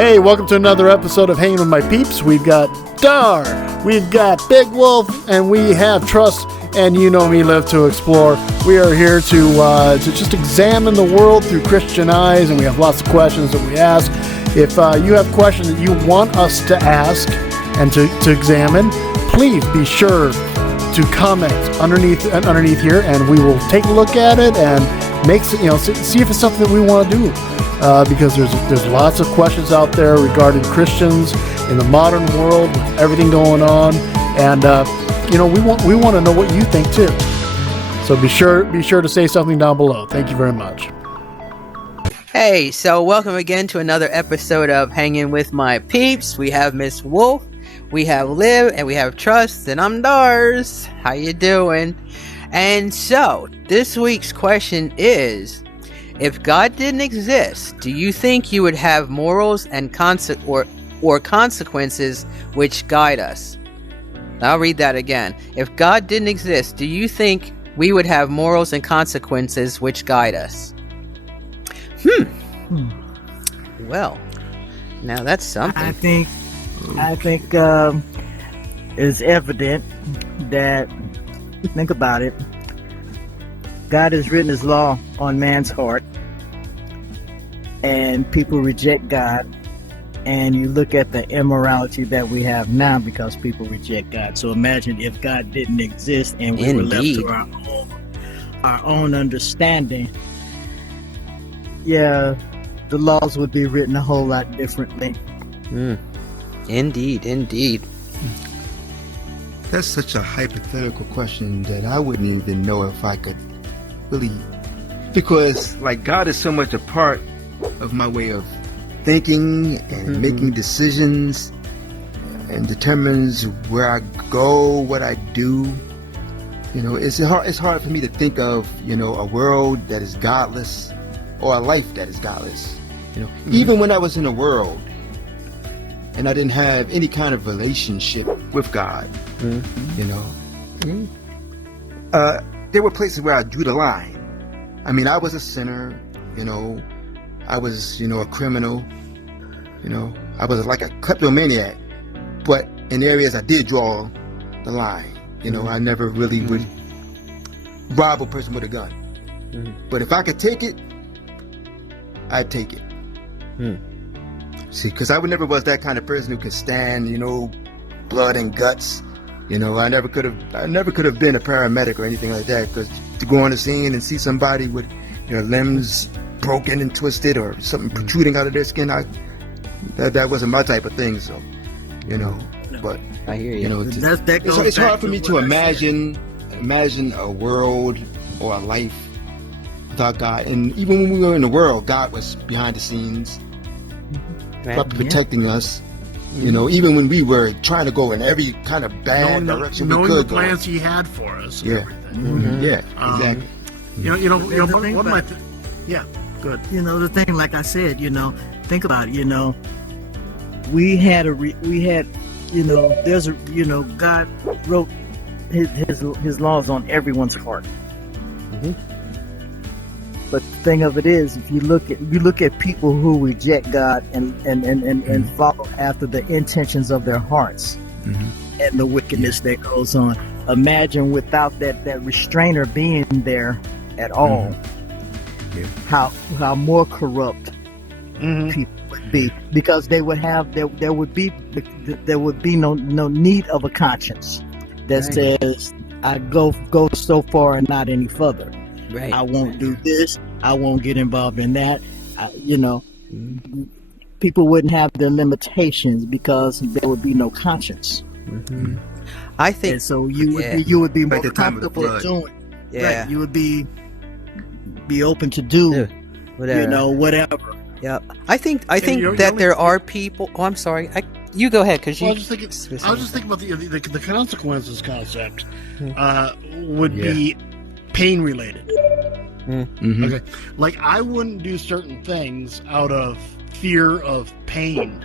Hey, welcome to another episode of Hanging with My Peeps. We've got Dar, we've got Big Wolf, and we have Trust, and you know me, Live to Explore. We are here to just examine the world through Christian eyes, and we have lots of questions that we ask. If you have questions that you want us to ask and to examine, please be sure to comment underneath here, and we will take a look at it and see if it's something that we want to do. Because there's lots of questions out there regarding Christians in the modern world, with everything going on, and we want to know what you think too. So be sure to say something down below. Thank you very much. Hey, so welcome again to another episode of Hanging with My Peeps. We have Miss Wolf, we have Liv, and we have Trust, and I'm Dars. How you doing? And so this week's question is: if God didn't exist, do you think you would have morals and consequences which guide us? I'll read that again. If God didn't exist, do you think we would have morals and consequences which guide us? Well, now that's something. I think it's evident that, think about it, God has written his law on man's heart, and people reject God, and you look at the immorality that we have now because people reject God. So imagine if God didn't exist and we were left to our own understanding. Yeah, the laws would be written a whole lot differently. Indeed. That's such a hypothetical question that I wouldn't even know if I could really, because like God is so much a part of my way of thinking and making decisions, and determines where I go, what I do. It's hard for me to think of a world that is godless or a life that is godless. Even when I was in the world and I didn't have any kind of relationship with God, there were places where I drew the line. I mean, I was a sinner, I was, a criminal, I was like a kleptomaniac, but in areas I did draw the line. I never really would rob a person with a gun. But if I could take it, I'd take it. See, because I never was that kind of person who could stand, blood and guts. I never could have been a paramedic or anything like that, because to go on the scene and see somebody with their limbs broken and twisted or something protruding out of their skin, that wasn't my type of thing. So, but I hear you. It's hard for me to imagine a world or a life without God. And even when we were in the world, God was behind the scenes, protecting us. Even when we were trying to go in every kind of bad direction we could knowing the go. plans he had for us. Yeah. Yeah, exactly. One of my yeah, good. The thing, like I said, think about it. God wrote his laws on everyone's heart. But the thing of it is, if you look at people who reject God and follow after the intentions of their hearts and the wickedness that goes on, imagine without that restrainer being there at all, how more corrupt people would be, because they would have there would be no need of a conscience that says, I go so far and not any further. Right. I won't do this. I won't get involved in that. People wouldn't have their limitations because there would be no conscience. I think, and so you would be more comfortable doing. Yeah. Right. You would be open to do whatever. Yeah. I think that there are people. Oh, I'm sorry. You go ahead, because I was just thinking about the consequences concept. Would be pain related. Okay, like I wouldn't do certain things out of fear of pain.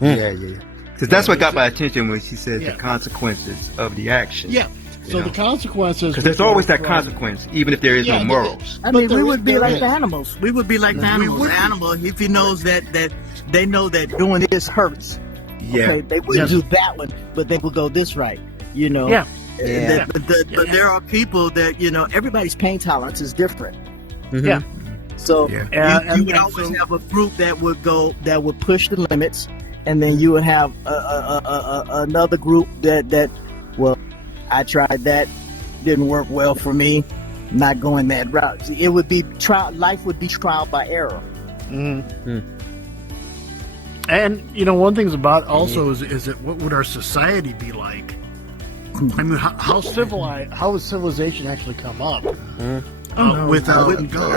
Yeah. Because that's what got my attention when she said the consequences of the action. Yeah, So the consequences. Because there's always that consequence, even if there is no morals. I mean, But we there would is- be there like is. the animals. We would be like the We animals. would The be. animal, if he knows that they know that doing this hurts. Yeah. Okay, they wouldn't Yes. do that one, but they would go this right. You know. Yeah. Yeah. But there are people that everybody's pain tolerance is different. Mhm. Yeah. So Yeah. you would always have a group that would push the limits, and then you would have another group that well, I tried that, didn't work well for me, not going that route. It would be trial. Life would be trial by error. And one thing's about also is that what would our society be like? I mean, how would civilization actually come up without I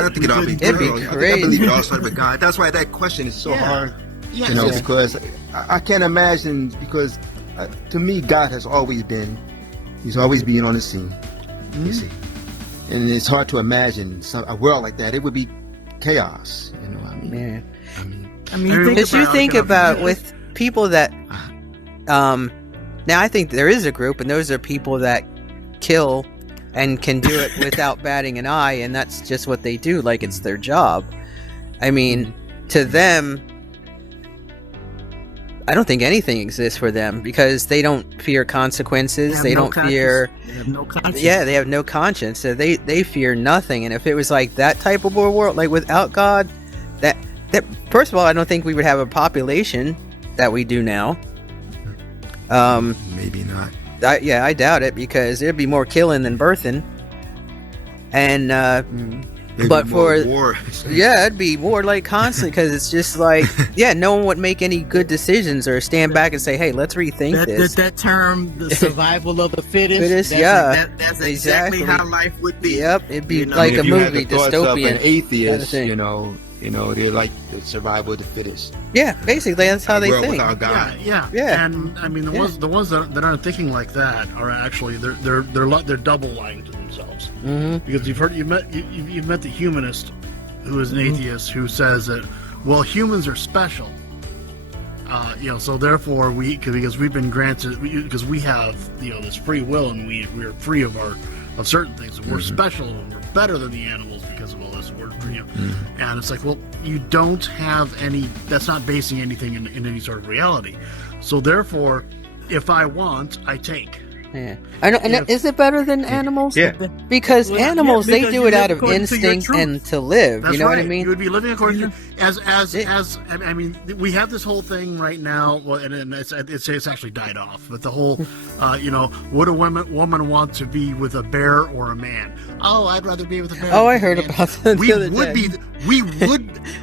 think it all be It'd be true. I crazy. believe it all started with God. That's why that question is so hard. Yes. Because I can't imagine. Because to me, God has always been. He's always been on the scene. You see, and it's hard to imagine a world like that. It would be chaos. Yeah. I mean, Because you think about with people that, now I think there is a group, and those are people that kill and can do it without batting an eye, and that's just what they do, like it's their job. I mean, to them, I don't think anything exists for them because they don't fear consequences. They don't fear. They have no conscience. Yeah, they have no conscience, so they fear nothing. And if it was like that type of world, like without God, that first of all, I don't think we would have a population that we do now. Maybe not. I doubt it because there'd be more killing than birthing. And Maybe but more for war. yeah, it'd be more like constant because it's just like no one would make any good decisions or stand back and say, "Hey, let's rethink this." That term, the survival of the fittest. Fittest, that's exactly. exactly how life would be. Yep, it'd be You know, like If a you had movie, the thoughts of dystopian. an atheist, thing. they're like the survival of the fittest. Yeah, basically that's how A they world think. without God. Yeah. And I mean, the ones that aren't thinking like that are actually they're double lying to themselves. Mm-hmm. Because you've met the humanist who is an atheist who says that humans are special. So therefore because we've been granted because we have this free will and we're free of certain things. We're special and we're better than the animals because of all this. And it's like, well, you don't have any. That's not basing anything in any sort of reality. So therefore, if I want, I take. Yeah, I know. And is it better than animals? Yeah. Because Well, animals they because do you it live out of according to your instinct truth. and to live. That's You know right. what I mean? You would be living according to I mean, we have this whole thing right now. Well, and it's actually died off. But the whole, would a woman want to be with a bear or a man? Oh, I'd rather be with a bear. Oh, I than a heard man. about that We the other would day.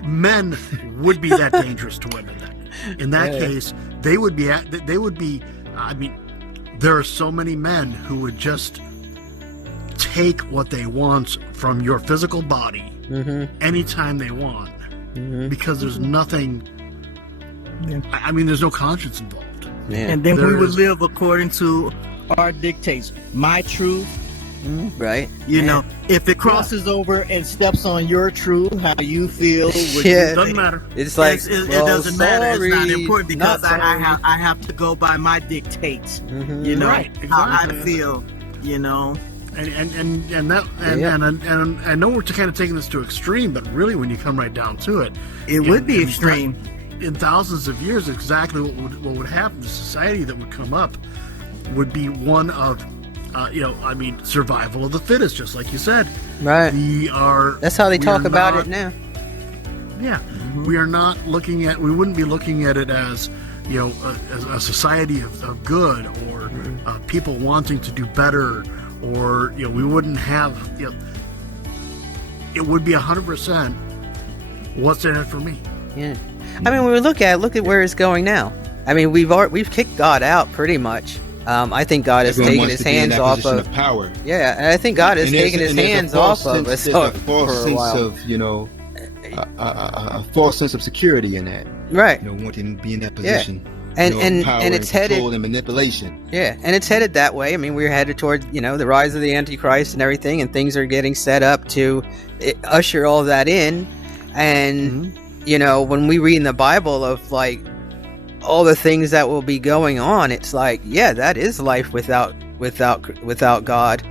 men would be that dangerous to women. Then. In that case, they would be. I mean, there are so many men who would just take what they want from your physical body anytime they want because there's nothing. I mean, there's no conscience involved. Yeah. And then we There would is- live according to our dictates. My truth, Right. if it crosses over and steps on your truth, how you feel, what Yeah. you Doesn't think, matter. It's like it well, doesn't matter. It's not sorry, important because not sorry. I have to go by my dictates. Mhm. Right, How I exactly. feel. And I know we're kind of taking this to extreme, but really, when you come right down to it, It would be extreme. In thousands of years, exactly what would happen. The society that would come up would be one of, survival of the fittest, just like you said. Right. That's how they we talk are about not- it now. Yeah, we are not looking at. We wouldn't be looking at it as as a society of good or people wanting to do better, or we wouldn't have. It would be 100%. What's in it for me? Yeah. I mean, when we look at where it's going now. I mean, we've kicked God out pretty much. I think God has Everyone taken wants his to be in hands that off position of. power. Yeah, and I think God has And there's- taken his and there's a hands false off of sense- us there's a for false a sense while. of a false sense of security in that. Right. Wanting to be in that position. And power and it's headed. control and manipulation. Yeah, and it's headed that way. I mean, we're headed toward, the rise of the Antichrist and everything, and things are getting set up to usher all that in. And, when we read in the Bible of, like, all the things that will be going on, it's like, yeah, that is life without without God,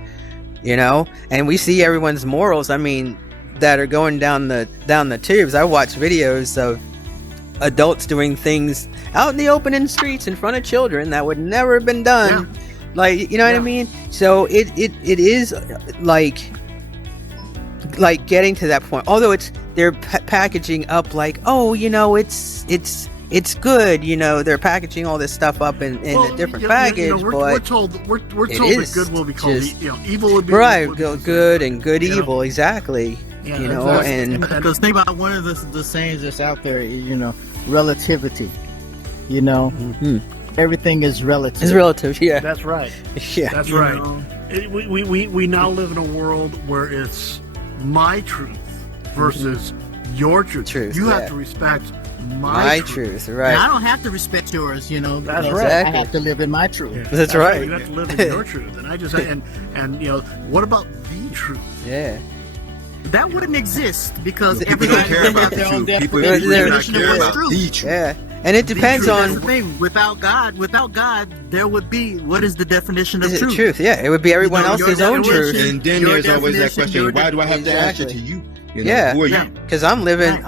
you know. And we see everyone's morals, I mean, that are going down the tubes. I watch videos of adults doing things out in the open in streets in front of children that would never have been done. Yeah. Like, you know what I mean? So it is like getting to that point. Although they're packaging up like, oh, you know, it's good, you know, they're packaging all this stuff up in a different package. We're told that good will be called evil would be right. Good and good evil, exactly. Yeah, you know, and because think about one of the sayings that's out there, you know, relativity. You know, everything is relative. It's relative, yeah. That's right. Yeah, that's right. We now live in a world where it's my truth versus your truth. You have to respect my truth, right? And I don't have to respect yours, you know. That's right. Exactly. I have to live in my truth. Yeah. That's right. You have to live in your truth, and I just and you know, what about the truth? Yeah. That wouldn't exist because people don't care about the truth. People do not care about the truth. Yeah, and it depends on. That's the thing. Without God, there would be what is the definition of truth? Truth, yeah, it would be everyone else's own truth. And then there's always that question: why do I have to answer to you? You know, yeah, who are you? Because I'm living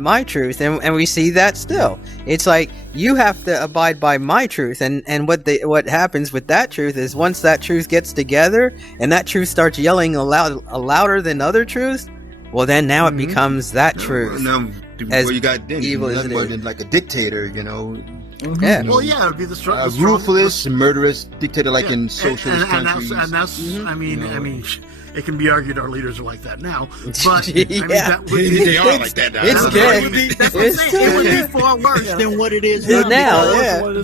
my truth, and we see that still. It's like you have to abide by my truth, and what happens with that truth is once that truth gets together, and that truth starts yelling louder than other truths, well, then now it becomes that truth. Well, you got then evil nothing more than like a dictator, you know. Yeah. Well, yeah, it would be the ruthless, murderous dictator, like in socialist countries. And that's I mean. It can be argued our leaders are like that now, but yeah. I mean, that would be, they are like that now. It's good. That's what I'm saying. It would be far worse than what it is now.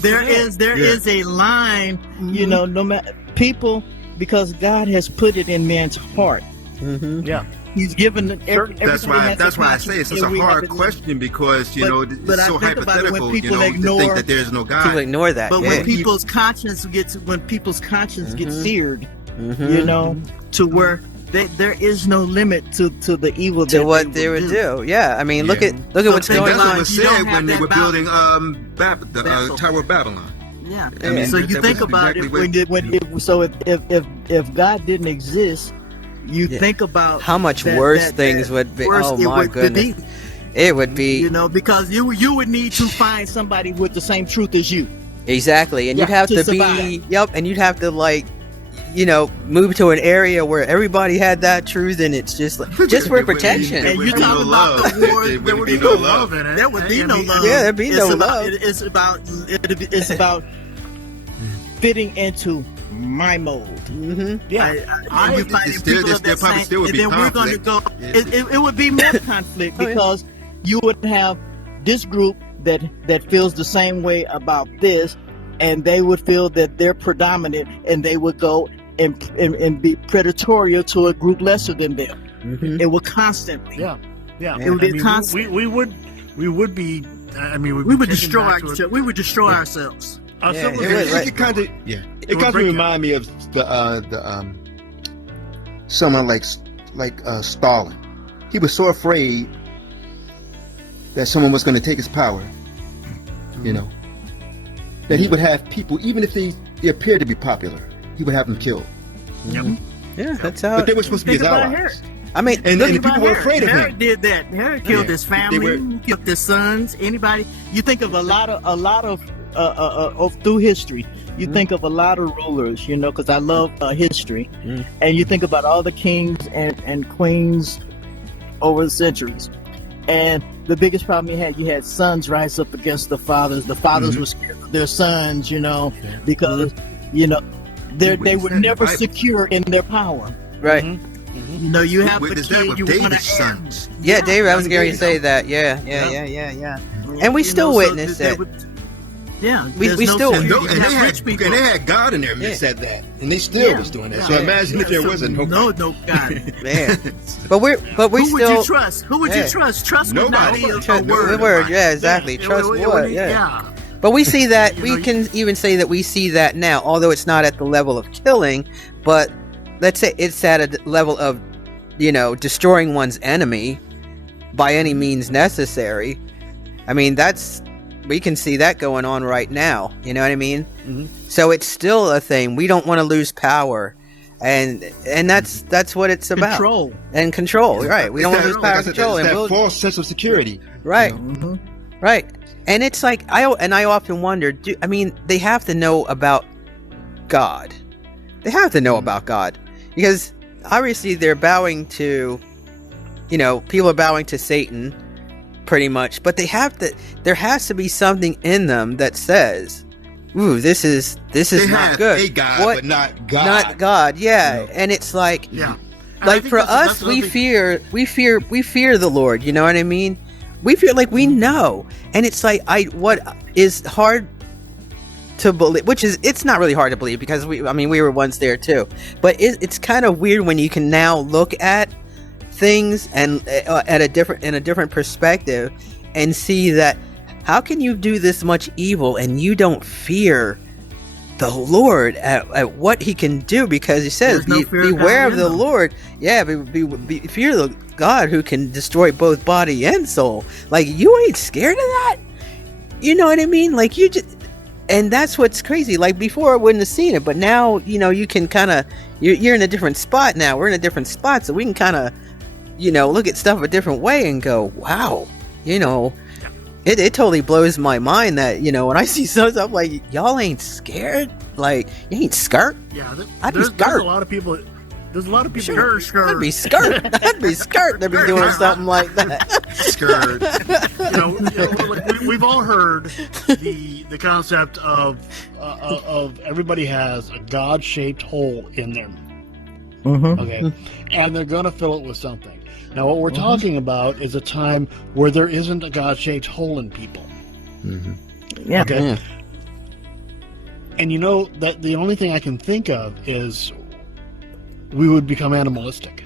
There is a line, you know, no matter people, because God has put it in man's heart. Yeah. He's given that's why I say it's a hard question because you know it's so hypothetical. You know, to think that there's no God. People ignore that. But when people's conscience gets seared, you know, to where there is no limit to the evil to what they would do. Yeah, I mean, look at what's going on. That's what was said when they were building the Tower of Babylon. Yeah. I mean, so you think about it if God didn't exist, you think about how much worse things would be. Oh my goodness. It would be, you know, because you would need to find somebody with the same truth as you. Exactly, and you'd have to be and you'd have to like, you know, move to an area where everybody had that truth, and it's just for protection. And you're talking about the war. There would be no love in it. There would be no love. Yeah, there'd be no love. It's about fitting into my mold. Yeah, you find people of that same, still would be and then conflict. we're going to go. It would be more conflict because you would have this group that feels the same way about this, and they would feel that they're predominant, and they would go and be predatory to a group lesser than them. It would constantly. Yeah. It would be constant. We would be. I mean, we would destroy ourselves. We would destroy ourselves. It kind of remind me of the someone like Stalin. He was so afraid that someone was going to take his power, you know, that he would have people, even if they appeared to be popular, he would have them killed. Yeah, that's how. But they were supposed to be his allies. I mean, and the people were afraid of him. Herod did that. Herod killed his family, killed his sons. Anybody? You think of a lot of through history. You think of a lot of rulers, you know, because I love history, and you think about all the kings and queens over the centuries. And the biggest problem you had sons rise up against the fathers. The fathers were scared of their sons, you know, because you know they were never secure in their power. Right. You know, you have the kid, you want to sons. Yeah, David, I was going to say that. Yeah. And we still witness it. Yeah, we still and they had God in their midst said that, and they still was doing that. So imagine if there wasn't no God. Man, but we who still. Would you trust? Who would you trust? Trust nobody. Would not be a word. Yeah, exactly. Trust what? Yeah. But we see that. We can even say that we see that now, although it's not at the level of killing, but let's say it's at a level of, you know, destroying one's enemy by any means necessary. I mean, that's we can see that going on right now. You know what I mean? Mhm. So it's still a thing. We don't want to lose power, and that's what it's about. Control. And control, right? We don't want to lose power and control, That and we'll, false sense of security. right, Mm-hmm. right. And it's like I often wonder. They have to know about God. They have to know about God because obviously they're bowing to, people are bowing to Satan, pretty much. But there has to be something in them that says, "Ooh, this is They not have good." a God, but not God. Not God, yeah. You know? And it's like, Yeah. And I like think for that's us, another we thing- fear the Lord. You know what I mean? We feel like we know, and it's like what is hard to believe, it's not really hard to believe because we were once there too, but it's kind of weird when you can now look at things and in a different perspective and see that how can you do this much evil and you don't fear the Lord at what He can do, because He says, There's no fear of beware God of in the them. Lord. Yeah, fear the God who can destroy both body and soul. Like, you ain't scared of that? You know what I mean? Like, you just... And that's what's crazy. Like, before I wouldn't have seen it, but now, you can kind of... You're in a different spot now. We're in a different spot, so we can kind of, look at stuff a different way and go, wow, It totally blows my mind that, when I see something, I'm like, y'all ain't scared? Like, you ain't scared? Yeah, I'd be there's a scared. lot of people. There's a lot of people. I'd be scared. I'd be scared to be doing something like that. Scared. We've all heard the concept of everybody has a God-shaped hole in them. Mm-hmm. Okay, and they're gonna fill it with something. Now, what we're talking about is a time where there isn't a God-shaped hole in people. Yeah. Okay. Yeah. And that the only thing I can think of is we would become animalistic.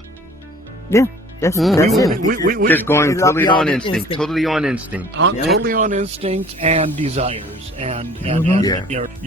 That's Mhm. it. Just going It's totally beyond on instinct. instinct. Totally on instinct. Totally on instinct and desires and Yeah.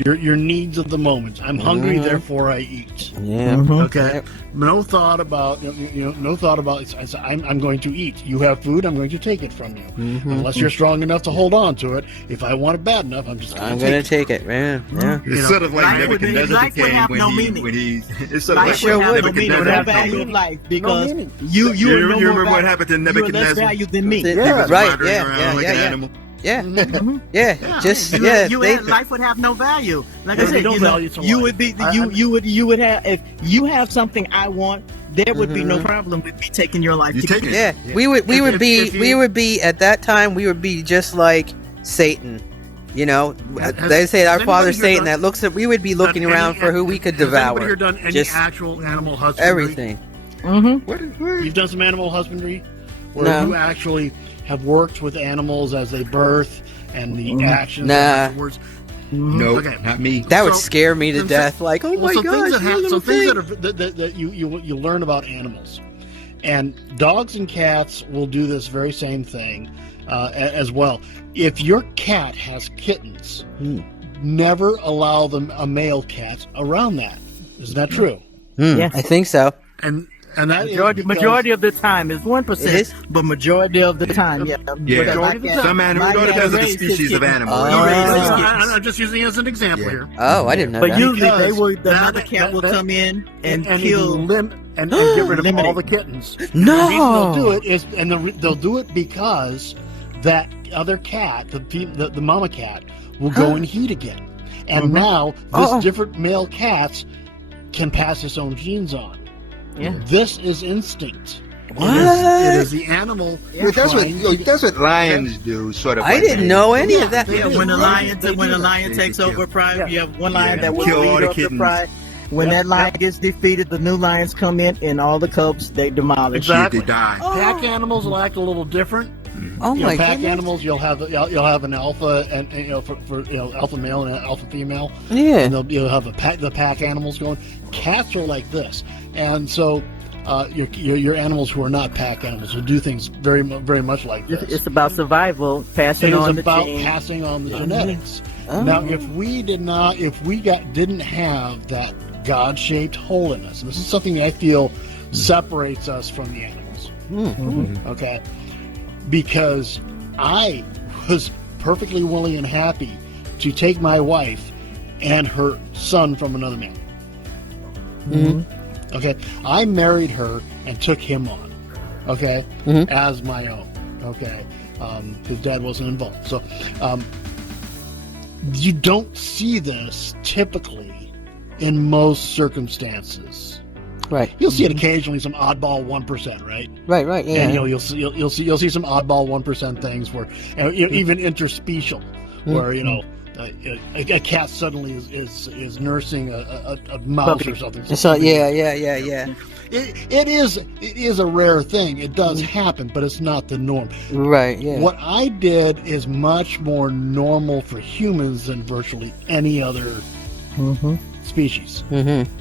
your needs of the moment. I'm hungry, therefore I eat. Yeah. Mhm. Okay. No thought about no thought about. I'm going to eat. You have food. I'm going to take it from you. Unless you're strong enough to hold on to it. If I want it bad enough, I'm just I'm going gonna to take it, man. Yeah. It's sort of like life would be- Nebuchadnezzar life would became have no when meaning. he it's sort of Life like would have no meaning. Nebuchadnezzar Would have became. value of life because meaning. you You are no remember more what value. happened to You are less Nebuchadnezzar? valued than me. That's it. Yeah. He was Right, wandering yeah, around yeah, like yeah, an yeah. animal. Yeah. Mhm. Yeah. Yeah. Just You, yeah. you they- had, life would have no value. Like I There'd be said, no value to you life. would be I- you would have if you have something I want. There would be no Mhm. problem with me taking your life. You to take get it. yeah. Yeah. We would If you- be at that time. We would be just like Satan. Has- They say our has father anybody here Satan done- that looks at. We would be looking Done around any- for who we could Has anybody devour. here done any Just actual animal husbandry? everything. Mm-hmm. What? You've done some animal husbandry where No. you actually have worked with animals as they birth and the actions Nah. afterwards. No, Okay. not me. That would So- scare me to some- death. Like, oh my some gosh, things that you little some things thing. that you learn about animals, and dogs and cats will do this very same thing as well. If your cat has kittens, never allow them a male cat around that. Isn't that true? Yes. I think so. And that is Majority of the time is 1%, It is? but majority of the time, yeah. Yeah. But Majority of the my cat- Some animals, my it all cat depends on the raised his species of kittens. animal. Oh. He raised his Ah. kittens. I'm just using it as an example Yeah. here. Oh, I didn't know But that. usually Because another that- cat will that- come in and and kill. and get rid of Eliminate. all the kittens. No. The reason they'll do it is, they'll do it because that other cat, the mama cat, will go in heat again, and now this Oh. different male cats can pass its own genes on. Yeah. This is instinct. What? It is the animal. Yeah, that's trying to- what lions do, sort of. I like didn't that. know any of that. they Yeah, do. when the lion They do that. takes They do. over pride, Yeah. you have one lion Yeah. that will Kill all lead the up the kittens. pride. When Yeah. that lion gets defeated, the new lions come in, and all the cubs they demolish. Exactly. They die. Pack animals will act a little different. Oh my Pack goodness. animals, you'll have an alpha and for alpha male and an alpha female. Yeah. And you'll have the pack animals going. Cats are like this, and so your animals who are not pack animals will do things very much like this. It's about survival, passing It is on the about gene. passing on the genetics. Oh. Now, if we didn't have that God-shaped hole in us, and this is something that I feel separates us from the animals. Hmm. Okay, because I was perfectly willing and happy to take my wife and her son from another man. Mm-hmm. Okay, I married her and took him on. Okay, as my own. Okay, his dad wasn't involved. So, you don't see this typically in most circumstances. Right. You'll see it occasionally, some oddball 1%, right? Right. Yeah. And you'll see some oddball 1% things where, even interspecial, where a cat suddenly is nursing a mouse or something. So yeah. It is a rare thing. It does happen, but it's not the norm. Right. Yeah. What I did is much more normal for humans than virtually any other species. Mm-hmm.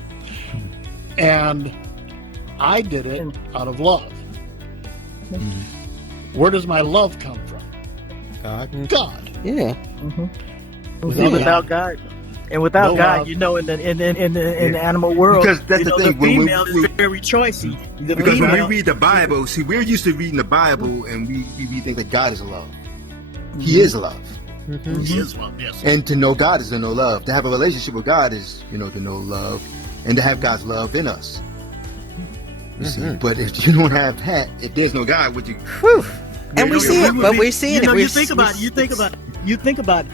And I did it out of love. Where does my love come from? God. Yeah. Without God, and without God, in the animal world, because that's the thing. The female is very choicy. Because when we read the Bible, see, we're used to reading the Bible, and we think that God is love. He is love. He is love. Yes. And to know God is to know love. To have a relationship with God is, to know love, and to have God's love in us. You see, but if you don't have that, if there's no God, would you? Whew. And we see it, but we've seen it. You think about,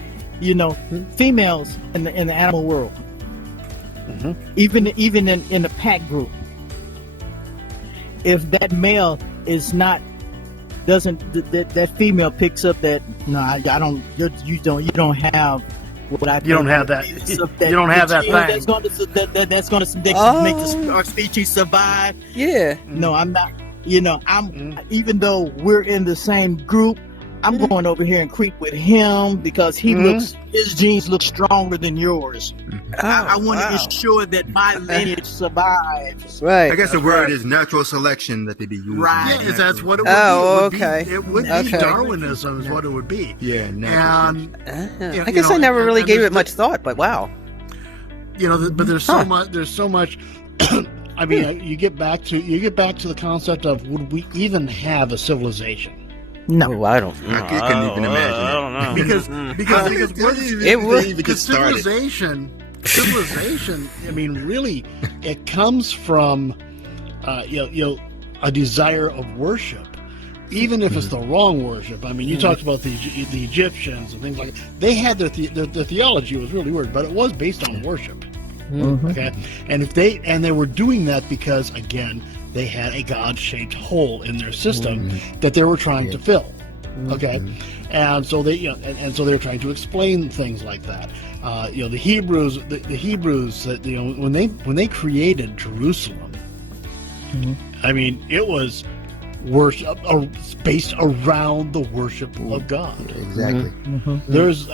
females in the animal world, even in the pack group. If that male is not, that female picks up that I don't, you don't have what I. You don't have that. You don't have that thing. That's going to make our species survive. Yeah. No, I'm not. Even though we're in the same group, I'm going over here and creep with him because his genes look stronger than yours. I want to ensure that my lineage survives. Right. I guess the word is natural selection that they be using. Right. Yeah, that's what it would be. It would be Darwinism is what it would be. Yeah. And I guess I never really gave it much thought, but wow. But there's so much. There's so much. I mean, you get back to the concept of, would we even have a civilization? No, I don't. I couldn't even imagine. I don't know. because what is it would even get started. Civilization. I mean, really, it comes from a desire of worship, even if it's the wrong worship. I mean, you talked about the Egyptians and things like that. They had their theology was really weird, but it was based on worship. Okay, and they were doing that because, again, they had a God-shaped hole in their system that they were trying to fill. Okay, and so they were trying to explain things like that. The Hebrews, that when they created Jerusalem, I mean, it was worship based around the worship of God. Exactly. There's,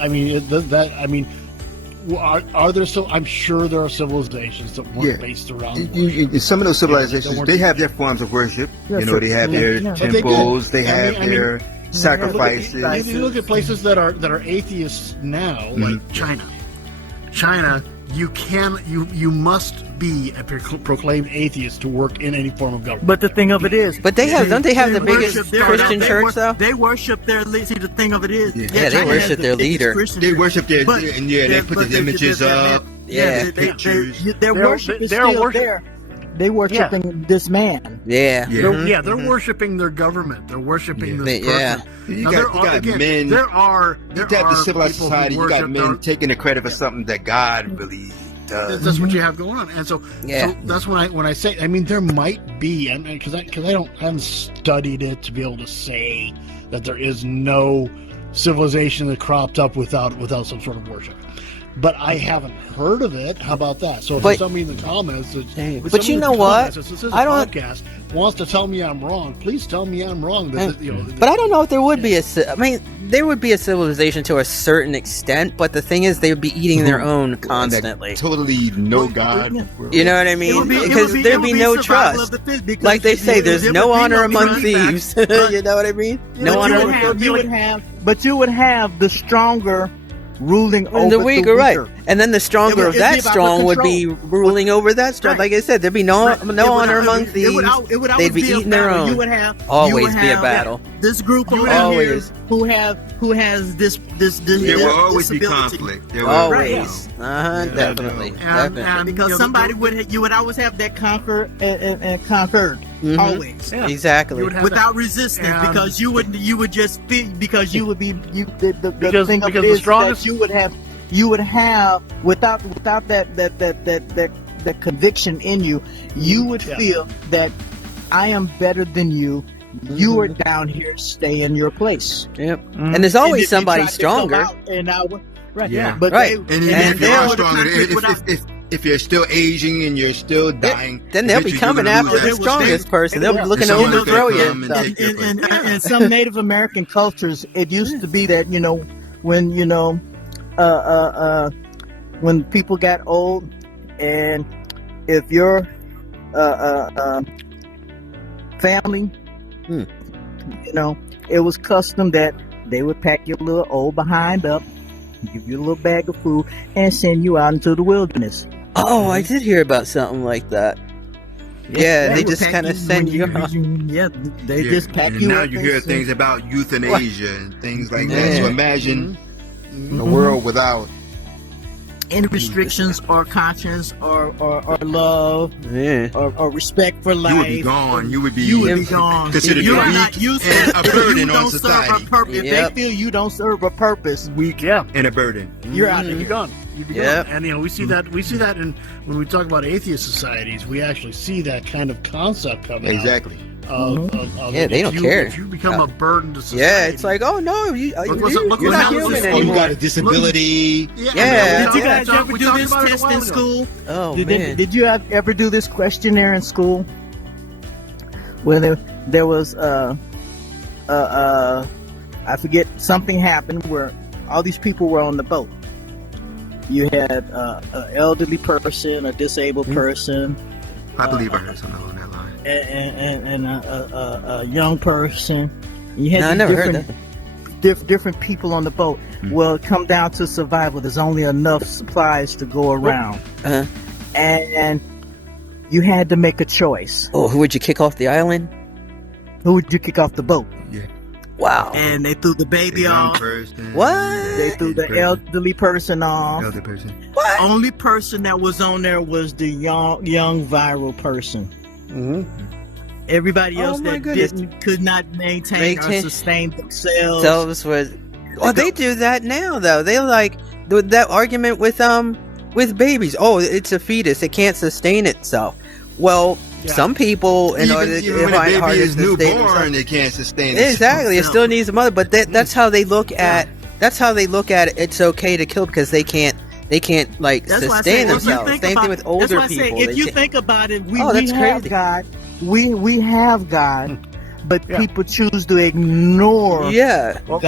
Are there so? I'm sure there are civilizations that weren't based around. Some of those civilizations, they have their forms of worship. They have their temples. They have their sacrifices. If you look at places that are atheists now, like China, you must be a proclaimed atheist to work in any form of government. But the thing of it is, don't they have the biggest Christian church though? They worship their leader. See, the thing of it is, they worship their leader. They worship their, and they put the images up. Their worship is still there. They worshiping this man. They're worshiping their government. They're worshiping this person. You got men. There are the civilized society. You got men taking the credit for something that God really does. That's what you have going on, and so that's when I say. I mean, there might be, and because I haven't studied it to be able to say that there is no civilization that cropped up without some sort of worship. But I haven't heard of it. How about that? So if somebody in the comments, but you know what? Podcast wants to tell me I'm wrong, please tell me I'm wrong. But I don't know if there would be there would be a civilization to a certain extent, but the thing is, they would be eating their own constantly. Totally no God. You know what I mean? Because there'd be no trust. Like they say, there's no honor among thieves. You know what I mean? No honor. But you would have the stronger ruling over the weaker. Right. And then the stronger It of would that be about strong the would be control. ruling over that strong. Right. Like I said, there'd be no honor among thieves. It would They'd always be a eating their battle. own. You would have Always be a battle. This group over Always. here who has this There will always be disability. conflict. There will Always. Right. Definitely. Definitely. Because somebody you would always have that conquer and conquered. Mhm. Always. Yeah. Exactly. You would have Without resistance, And- because you would just feel, because you would be the Because- thing of because it the is strongest- that you would have without that conviction in you, you would Yeah. feel that I am better than you. You are down here, stay in your place. Yep. Mhm. And there's And always if you somebody tried to come stronger. out and I would- right, Yeah. but Right. they- And even And if you they are would stronger, if you're still aging and you're still dying, Then they'll be eventually coming you're gonna after lose the that strongest space. person. They'll be looking to Someone's overthrow gonna you. come and So- take your place. in some Native American cultures, it used to be that when when people got old, and if your family, Hmm. it was custom that they would pack your little old behind up, give you a little bag of food, and send you out into the wilderness. Oh, I did hear about something like that. Yeah, they would just pack kind of send when you off. Yeah, they Yeah, just pack and you now up you and hear send- things about euthanasia and things like that. So Yeah. imagine Mhm. a world without any restrictions or conscience or love Yeah. or respect for life. you would be gone. You would be gone. considered If you're weak not used to and a if you burden on don't serve society. a purpose, if Yep. they feel you don't serve a purpose, Weak Yeah. and a burden. you're out You'd of be here. gone. You'd be Yep. gone. And we see that in when we talk about atheist societies, we actually see that kind of concept coming out. Exactly. Of Yeah, if they don't you- care. If you become a burden to society. Yeah, it's like, oh no, Look you're what's- look not what's- human oh, you anymore. got a disability. Yeah. Yeah. Did you guys We ever do talked this about it a test while in ago. school? Oh Did, man. did you ever do this questionnaire in school? Where there was I forget, something happened where all these people were on the boat. You had an elderly person, a disabled person, I believe I heard something along that line. and a young person. You had No, I these never heard different people on the boat. Well, it come down to survival. There's only enough supplies to go around, Uh-huh. and you had to make a choice. Oh, who would you kick off the island? Who would you kick off the boat? Wow. And they threw the The baby young off. person. What? They threw the elderly person off. Elder person. What? Only person that was on there was the young viral person. Mhm. Everybody Oh else my that goodness. could not maintain or Maintain- sustain themselves. Themselves was. Oh, they do that now though. They like that argument with babies. Oh, it's a fetus. It can't sustain itself. Well, Yeah. some people in order Even to when a find it harder baby to is sustain newborn, themselves. they can't sustain it. Exactly. It still needs a mother, but that's how they look at. That's how they look at it. It's okay to kill because they can't like That's why I sustain say, if you themselves. think Same about- thing with that's older why I say, people. if They you can't- think about it, we Oh, that's have crazy. God. We have God, but Yeah. people choose to ignore yeah. God.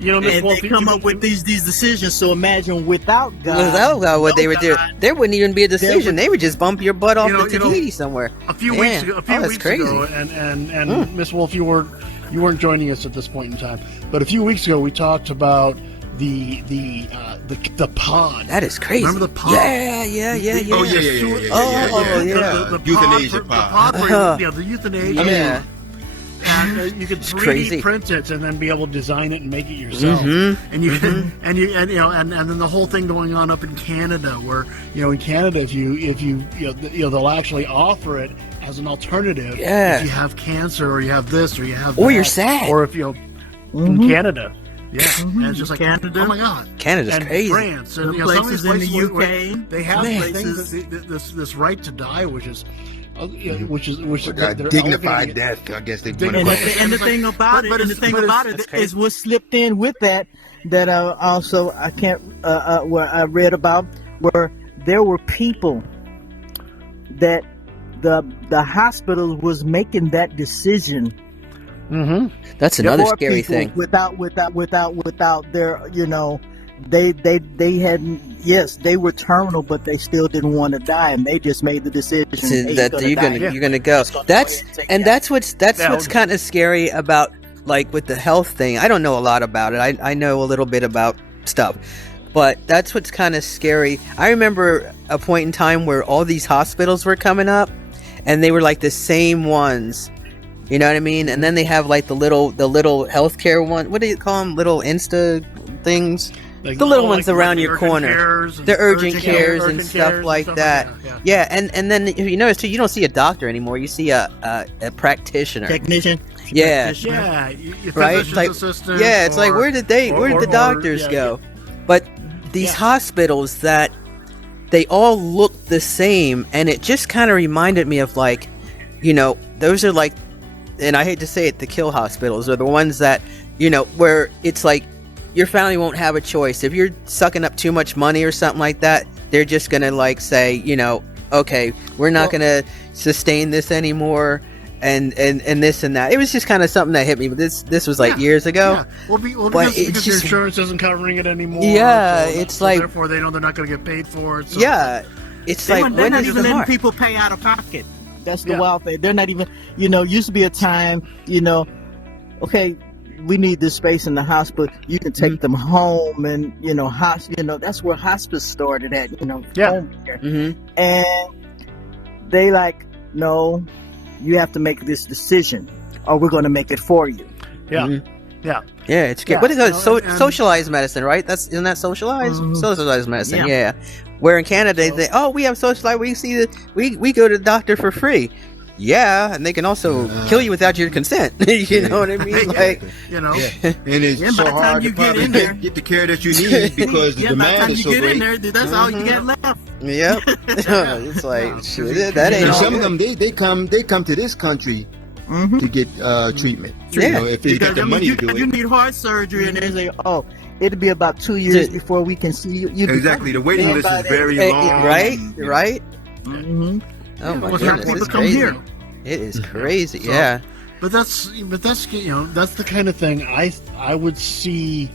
Miss And Wolf, they come up with these decisions. So imagine without God, Without God, what no they would do, God, there wouldn't even be a decision. They would just bump your butt off You know- the you know, Tahiti somewhere. a few Yeah. weeks ago. Oh, that's crazy. And Miss Wolf, you weren't joining us at this point in time, but a few weeks ago we talked about the pod. That is crazy. Remember the pod? Yeah. Oh yeah. Oh, yeah. The Euthanasia pod. pod. The euthanasia. Yeah. And you could It's 3D crazy. print it and then be able to design it and make it yourself. Mhm. And you can, and then the whole thing going on up in Canada, where in Canada, if you they'll actually offer it as an alternative. Yeah. If you have cancer or you have this or you have Or that, you're sad. or if in Mhm. Canada. Yeah, and it's just like Canada. Oh my God, Canada's and crazy. France and The some of places these in the places where UK, they have Man. things this right to die, which is Dignified death. I guess they do. And the thing about it, That's crazy. is what slipped in with that also I can't where I read about where there were people that the hospital was making that decision Mm-hmm. That's another for scary people thing. without their they hadn't, yes, they were terminal, but they still didn't want to die, and they just made the decision hey, That you're gonna go. Just gonna That's go ahead and take and it that's what's Yeah, kind of scary about like with the health thing. I don't know a lot about it. I know a little bit about stuff, But that's what's kind of scary. I remember a point in time where all these hospitals were coming up, and they were like the same ones. You know what I mean? And then they have like the little healthcare one. What do you call them? Little Insta things. Like, the little like ones around your corner. The urgent cares and stuff like that. Yeah, and then you notice too, you don't see a doctor anymore. You see a practitioner. Technician. Yeah. Yeah. Right? It's like, it's like where did the doctors go? But these hospitals that they all look the same, and it just kind of reminded me of like, you know, those are like, and I hate to say it, the kill hospitals are the ones that, you know, where it's like your family won't have a choice. If you're sucking up too much money or something like that, they're just gonna like say, you know, okay, we're not gonna sustain this anymore. And this and that. It was just kind of something that hit me. But this was like years ago. Yeah. Well, because your insurance isn't covering it anymore. Yeah, so it's like therefore they know they're not going to get paid for it. So. Yeah, it's like They're not is even the letting mark? people pay out of pocket. That's the wild thing. They're not even. You know, used to be a time. You know, okay, we need this space in the hospital. You can take them home, and you know, that's where hospice started at. You know, home care. And they like no. You have to make this decision, or we're going to make it for you. Yeah, yeah. It's good. What is that? Socialized medicine, right? Isn't that socialized? Socialized medicine. Yeah. Where in Canada they say, "Oh, we have socialized. We see we go to the doctor for free." Yeah, and they can also kill you without your consent. You know what I mean? Like, you know, and it's so hard to get the care that you need because the demand is so great. That's all you get left. Yep. It's like shit, that ain't. And all some good. of them they come to this country to get treatment. You know, if they got the money to do it. You need heart surgery, and they say, "Oh, it'll be about 2 years before we can see you." Exactly, the waiting list is very long. Right. Mm-hmm. Oh my Well, goodness, people it's come crazy. here. It is crazy. Yeah. But that's you know, that's the kind of thing I would see.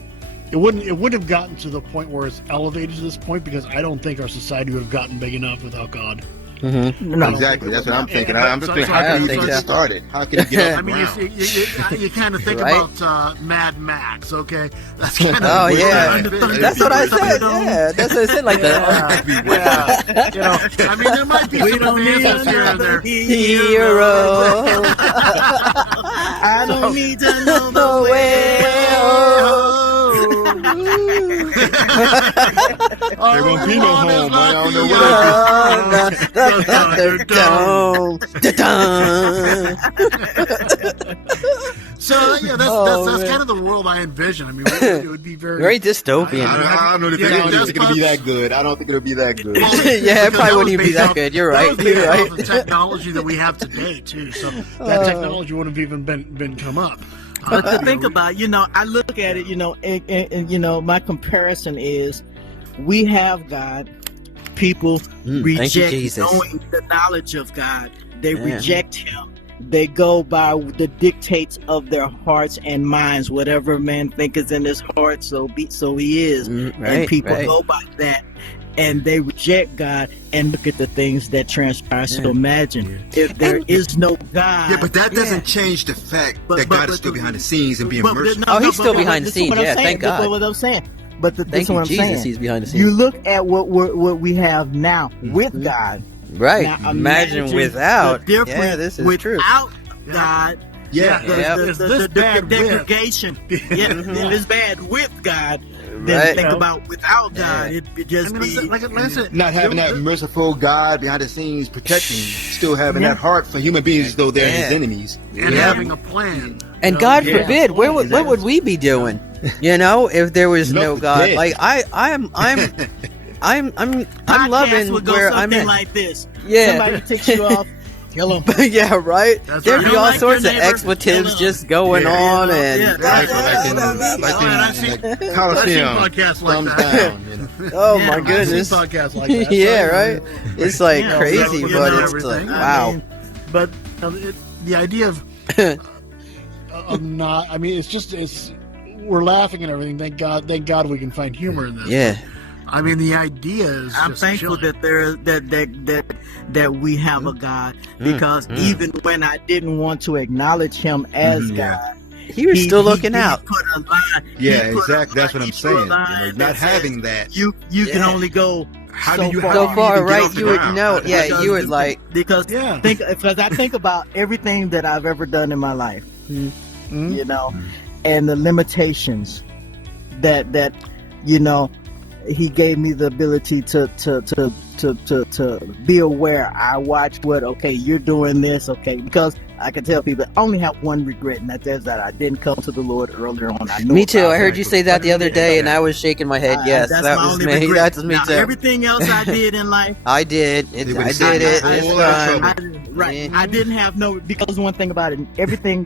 It wouldn't have gotten to the point where it's elevated to this point because I don't think our society would have gotten big enough without God. No. Exactly, that's what I'm thinking. I'm just thinking, how can you get started? How can you get I mean, you kind of think about Mad Max, okay? That's kind of Oh yeah, that's what I said. Yeah, that's what I said. Like that. Yeah, you know, I mean, there might be some advances here and there. Hero. I don't need to know the No way. way. There won't be no home. I don't know what So yeah, that's kind of the world I envision. I mean, it would be very dystopian. I don't know if it's going to be that good. I don't think it'll be that good. Yeah, it probably wouldn't even be that good. You're right. You're right. The technology that we have today too, so that technology wouldn't have even been come up. But to think about, you know, I look at it, you know, and you know, my comparison is, we have God. People reject knowing the knowledge of God. They reject Him. They go by the dictates of their hearts and minds. Whatever man thinketh in his heart, so he is. And people go by that. And they reject God and look at the things that transpire. So imagine if there is no God. Yeah, but that doesn't change the fact that God is still behind the scenes and being merciful. He's still behind the scenes. Yeah, thank God. That's what I'm saying. But thank you, Jesus. He's behind the scenes. You look at what we have now with God. Right. Now, imagine without. Yeah, this is true. Without God. The degradation. If it's bad with God, then think about without God. It just not having that merciful God behind the scenes protecting, still having that heart for human beings as though they're his enemies, and having a plan. And God forbid, what would we be doing? You know, if there was no God. Dead. Like I'm loving where I'm in. Like this. Yeah. Somebody takes you off. Kill him. Yeah, right. That's There'd right. be all Like sorts your of neighbor, expletives just going on, and like I've seen podcasts like thumbs that. down. You know? oh my I've goodness. seen podcasts like that. Yeah, right. It's like crazy, with but it's everything. like wow. But the idea of not. I mean, it's we're laughing and everything. Thank God we can find humor in this. Yeah. I mean, the idea is. I'm just thankful chilling. that we have a God, because even when I didn't want to acknowledge Him as God, he was still looking out. He put a line. Yeah, he put a exactly. That's line, what I'm he put a saying. line Not that having says that. You can only go How so do you far. So how far, you get right? off the You would ground? know. Yeah, Because- you would like. because Yeah. because I think about everything that I've ever done in my life, Mhm. you know, and the limitations that you know, he gave me the ability to be aware. I watch what, okay, you're doing this, okay, because I can tell people I only have one regret, and that is that I didn't come to the Lord earlier on. I know Me too. about I heard you say that the other day, and Yeah. I was shaking my head. Yes, that's that my was only me. regret. That's me Now, too. everything else I did in life, I did. They I would've did saved it. you a It's whole lot of fine. trouble. right? Yeah. I didn't have no, because one thing about it, everything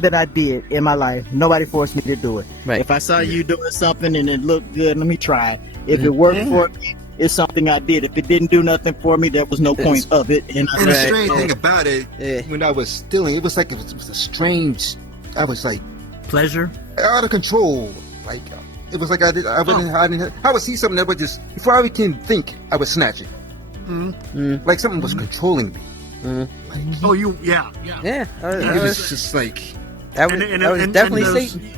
that I did in my life, nobody forced me to do it. Right. If I saw you doing something and it looked good, let me try it. If it worked for me, it's something I did. If it didn't do nothing for me, there was no point of it. And And the Right, strange yeah. thing about it, Yeah. when I was stealing, it was like it was a strange. I was like pleasure. out of control. Like it was like I would see something that would just before I can think, I would snatch it. Like something was controlling me. Oh, yeah. Yeah, It was just like that was, And- that was and- definitely and those- Satan.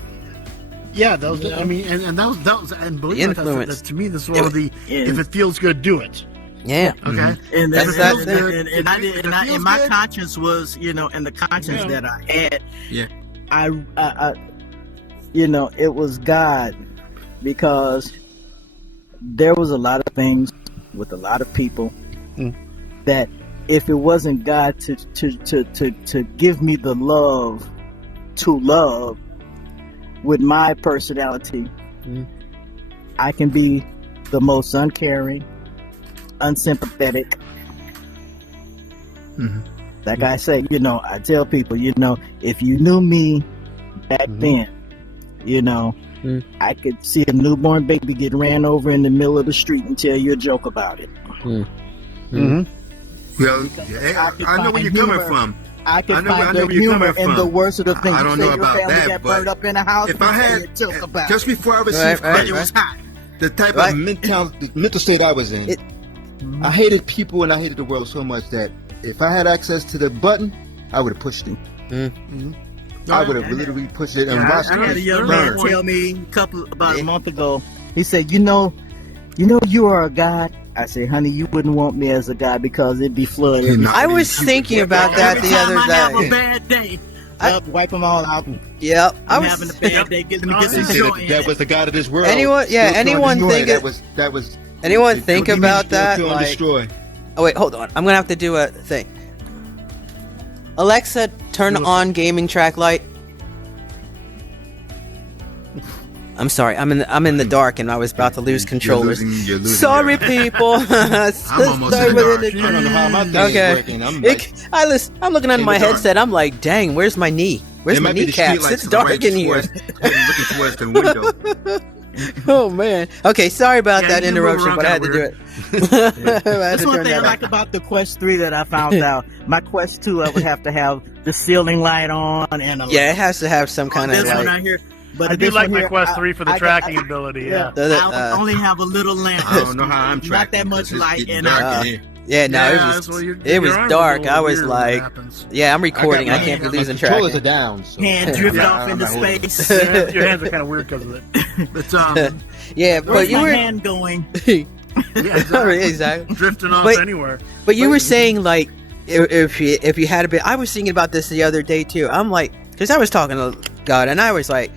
Yeah, that was. I mean, and that was, and believe The it, or not, influence. that to me, this is one of the. If it feels good, do it. Yeah. Okay. And That's and, exactly and, and I did, If it and, I, feels and my good- conscience was, you know, and the conscience Yeah. that I had, Yeah. I, you know, it was God, because there was a lot of things with a lot of people that if it wasn't God to give me the love to love with my personality, I can be the most uncaring, unsympathetic. Like I say, you know, I tell people, you know, if you knew me back then, you know, I could see a newborn baby get ran over in the middle of the street and tell you a joke about it. Well, I know where you're coming from. I can I know find where the you're humor coming in the from. worst of the things. I don't You say know your about family that, got but burned up in a house. If I you tell had you a joke about just it. before I received Right, Christ, It was hot. the type Right. of mental state I was in, I hated people and I hated the world so much that if I had access to the button, I would have pushed it. I would have literally pushed it and Yeah, watched I had a it young man burn. tell me about a month ago. He said, you know, you are a god. I said, honey, you wouldn't want me as a god because it'd be flood. every- I was thinking about that every the time other I have a day. bad day, I- wipe them all out. Yep. I I'm was having a bad day. Get They some said joy in that it. was the God of this world. Anyone- yeah, Still trying to anyone destroy think it. it- that was anyone think still about still that? trying to Like, destroy. oh wait, hold on. I'm gonna have to do a thing. Alexa, turn on gaming track light. I'm sorry. I'm in the dark and I was about to lose controllers. You're losing Sorry, your- people. I'm almost in the dark. I don't know how my thing Okay. is working. I'm like, I'm looking at in my the dark. headset. I'm like, dang, where's my knee? Where's it my might be the kneecaps? streetlights It's dark right in here. looking towards the window. Oh man. Okay, sorry about Yeah, that you move interruption, around but I had to kinda do it. I had That's to one turn thing I that like off. about the Quest 3 that I found out. My Quest 2, I would have to have the ceiling light on and a Yeah, it has to have some kind of this one like. right here. But I do this like one my here, Quest 3 for the I got- tracking ability. Yeah. I only have a little lamp. I don't know how I'm Not tracking. that much 'cause it's light, getting and dark I in here. Yeah, no, that's what you're- it was your eyes are a dark. little I was weird when that like, happens. yeah, I'm recording. I got can't be my losing controllers track. are down. So. hand drift Yeah, off into I'm not holding space. Your hands are kind of weird because of it. But Yeah, but Where's you my were hand going? yeah, exactly. exactly. Drifting off But- anywhere. But you were saying like if you had a bit. I was thinking about this the other day too. I'm like, because I was talking to God, and I was like,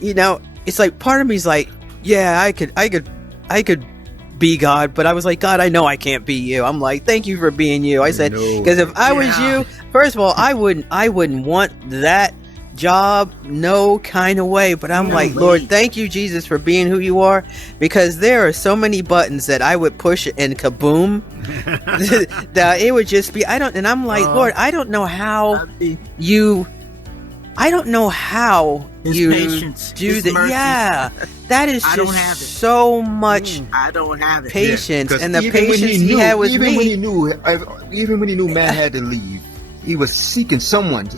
you know, it's like part of me's like, yeah, I could be God, but I was like, God, I know I can't be you. I'm like, thank you for being you. I said, No. because if I was Yeah. you, first of all, I wouldn't want that job no kind of way, but I'm like, Lord, thank you, Jesus, for being who you are, because there are so many buttons that I would push and kaboom that it would just be and I'm like, Lord, I don't know how you His you patience, do his that. mercy. Yeah, that is I don't have just it. so much I don't have it. patience, 'Cause and the even when patience he he knew, had with even when me. he knew man had to leave, he was seeking someone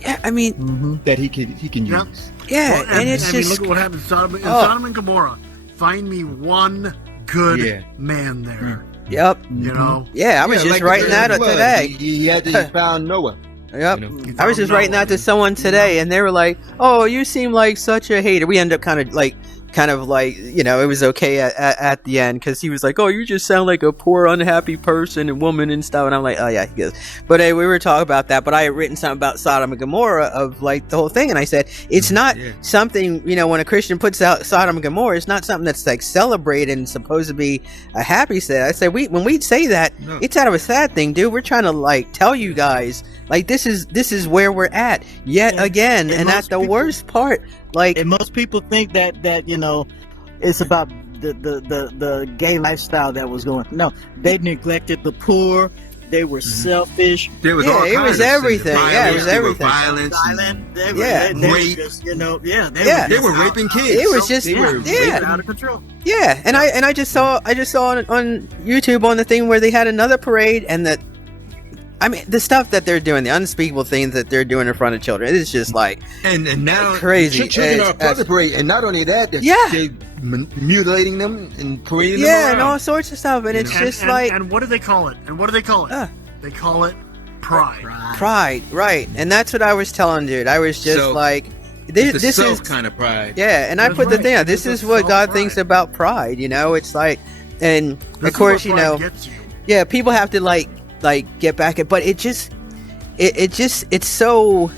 Yeah, I mean, that he can Yep. use. yeah, Well, and it's I mean, just look at what happened in Sodom, Oh. Sodom and Gomorrah. Find me one good Yeah. man there. yep. You know, Yeah, I was Yeah, just like writing the that up flood. today. He had to found Noah. Yep. You know? I was just writing that to someone today, and they were like, "Oh, you seem like such a hater." We ended up kind of like, it was okay at the end because he was like, "Oh, you just sound like a poor, unhappy person and woman and stuff." And I'm like, "Oh yeah," he goes. But hey, we were talking about that. But I had written something about Sodom and Gomorrah of like the whole thing, and I said it's not something, when a Christian puts out Sodom and Gomorrah, it's not something that's like celebrated and supposed to be a happy set. I said when we say that, it's out of a sad thing, dude. We're trying to like tell you guys like this is where we're at yet again, and that's the worst part. Like, and most people think that it's about the gay lifestyle that was going. No, they neglected the poor. They were selfish. There was it was everything. Yeah, it was everything. Violence. They rape. They were raping kids. It was just out of control. Yeah, and I just saw on YouTube on the thing where they had another parade, and that. I mean, the stuff that they're doing, the unspeakable things that they're doing in front of children, it's just like and now crazy. Children are part of the parade, and not only that, they're mutilating them and parading them around. And all sorts of stuff, and it's just like. And what do they call it? They call it pride. Pride, right? And that's what I was telling, dude. I was just like, this is kind of pride. Yeah, and I put the thing out. This is what God thinks about pride. It's like, and of course, yeah, people have to like get back at, but it's so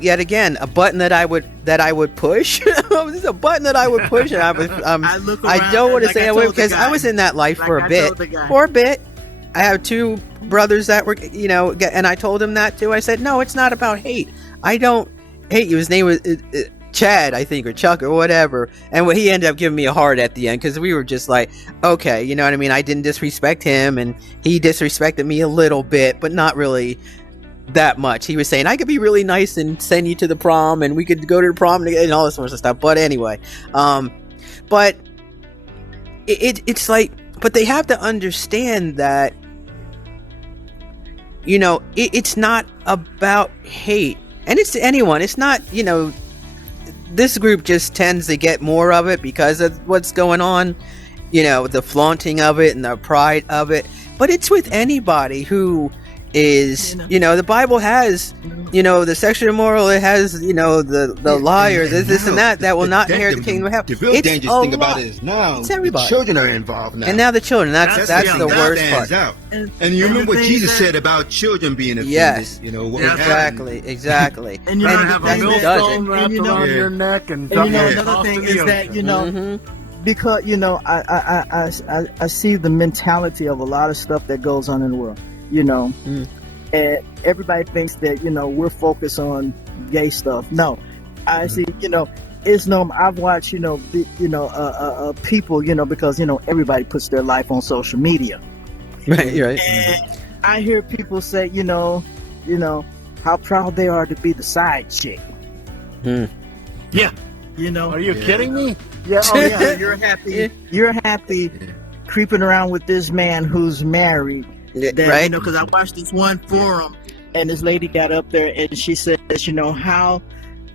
yet again a button that I would push. This is a button that I would push, and I don't want to say away because I was in that life for a bit. I have two brothers that were, and I told him that too. I said, no, it's not about hate. I don't hate you. His name was Chad, I think, or Chuck, or whatever. And he ended up giving me a heart at the end because we were just like, okay, you know what I mean? I didn't disrespect him, and he disrespected me a little bit, but not really that much. He was saying I could be really nice and send you to the prom, and we could go to the prom together, and all this sorts of stuff. But anyway, but it's like, but they have to understand that, it's not about hate, and it's to anyone. It's not, this group just tends to get more of it because of what's going on, the flaunting of it and the pride of it. But it's with anybody who is, the Bible has, the sexual immoral, it has, the liar, this and that will not inherit the kingdom of heaven. The real dangerous thing about it is now it's everybody. The children are involved now. And now the children, that's the worst part. Out. And you remember what Jesus said about children being offended? Yes. Exactly. And you have a millstone wrapped around your neck, and another thing is that because I see the mentality of a lot of stuff that goes on in the world, and everybody thinks that we're focused on gay stuff. No, I see it's no. I've watched people because everybody puts their life on social media. Right. And I hear people say, how proud they are to be the side chick. Yeah. Are you kidding me? Yeah. Oh yeah. You're happy. You're happy creeping around with this man who's married. Right. Because I watched this one forum, and this lady got up there and she says, how